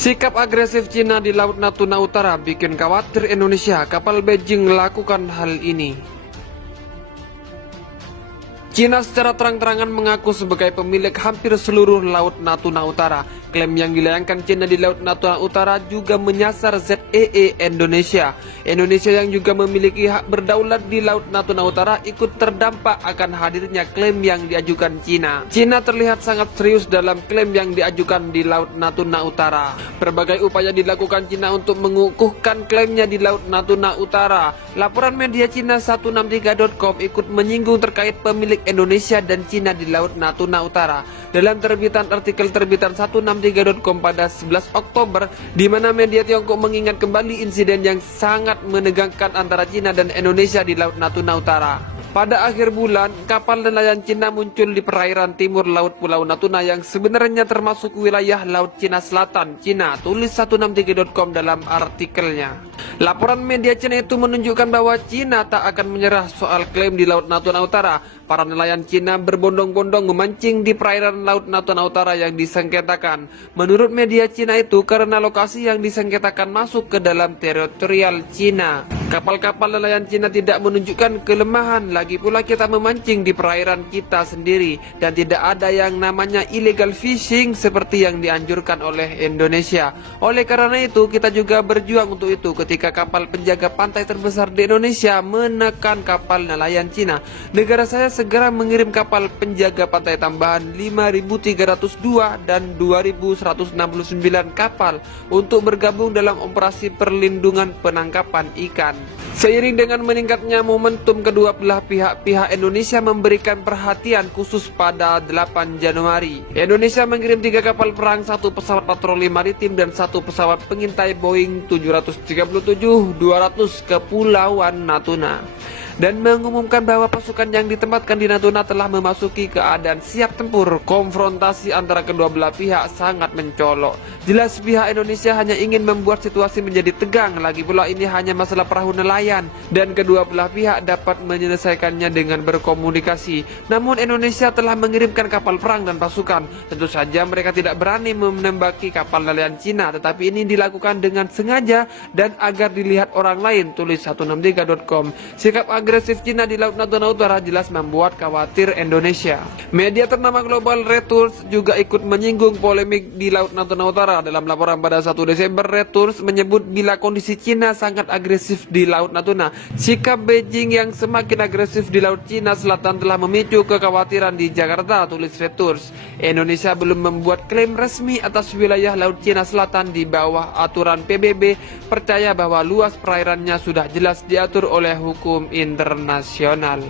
Sikap agresif Cina di Laut Natuna Utara bikin khawatir Indonesia. Kapal Beijing lakukan hal ini. Cina secara terang-terangan mengaku sebagai pemilik hampir seluruh Laut Natuna Utara. Klaim yang dilayangkan Cina di Laut Natuna Utara juga menyasar ZEE Indonesia. Indonesia yang juga memiliki hak berdaulat di Laut Natuna Utara ikut terdampak akan hadirnya klaim yang diajukan Cina. Cina terlihat sangat serius dalam klaim yang diajukan di Laut Natuna Utara. Berbagai upaya dilakukan Cina untuk mengukuhkan klaimnya di Laut Natuna Utara. Laporan media Cina 163.com ikut menyinggung terkait pemilik Indonesia dan Cina di Laut Natuna Utara. Dalam terbitan artikel terbitan 163.com pada 11 Oktober, di mana media Tiongkok mengingat kembali insiden yang sangat menegangkan antara Cina dan Indonesia di Laut Natuna Utara. Pada akhir bulan, kapal nelayan Cina muncul di perairan timur Laut Pulau Natuna yang sebenarnya termasuk wilayah Laut Cina Selatan, Cina, tulis 163.com dalam artikelnya. Laporan media Cina itu menunjukkan bahwa Cina tak akan menyerah soal klaim di Laut Natuna Utara. Para nelayan Cina berbondong-bondong memancing di perairan Laut Natuna Utara yang disengketakan. Menurut media Cina itu karena lokasi yang disengketakan masuk ke dalam teritorial Cina. Kapal-kapal nelayan Cina tidak menunjukkan kelemahan, lagi pula kita memancing di perairan kita sendiri dan tidak ada yang namanya illegal fishing seperti yang dianjurkan oleh Indonesia. Oleh karena itu kita juga berjuang untuk itu ketika kapal penjaga pantai terbesar di Indonesia menekan kapal nelayan Cina. Negara saya segera mengirim kapal penjaga pantai tambahan 5.302 dan 2.169 kapal untuk bergabung dalam operasi perlindungan penangkapan ikan. Seiring dengan meningkatnya momentum kedua belah pihak Indonesia memberikan perhatian khusus pada 8 Januari. Indonesia mengirim 3 kapal perang, 1 pesawat patroli maritim dan 1 pesawat pengintai Boeing 737-200 ke Pulauan Natuna. Dan mengumumkan bahwa pasukan yang ditempatkan di Natuna telah memasuki keadaan siap tempur. Konfrontasi antara kedua belah pihak sangat mencolok. Jelas pihak Indonesia hanya ingin membuat situasi menjadi tegang. Lagi pula ini hanya masalah perahu nelayan dan kedua belah pihak dapat menyelesaikannya dengan berkomunikasi. Namun Indonesia telah mengirimkan kapal perang dan pasukan. Tentu saja mereka tidak berani menembaki kapal nelayan Cina, tetapi ini dilakukan dengan sengaja dan agar dilihat orang lain, tulis 163.com. Sikap agresif Cina di Laut Natuna Utara jelas membuat khawatir Indonesia. Media ternama global Reuters juga ikut menyinggung polemik di Laut Natuna Utara. Dalam laporan pada 1 Desember, Reuters menyebut bila kondisi Cina sangat agresif di Laut Natuna, sikap Beijing yang semakin agresif di Laut Cina Selatan telah memicu kekhawatiran di Jakarta, tulis Reuters. Indonesia belum membuat klaim resmi atas wilayah Laut Cina Selatan di bawah aturan PBB, percaya bahwa luas perairannya sudah jelas diatur oleh hukum internasional.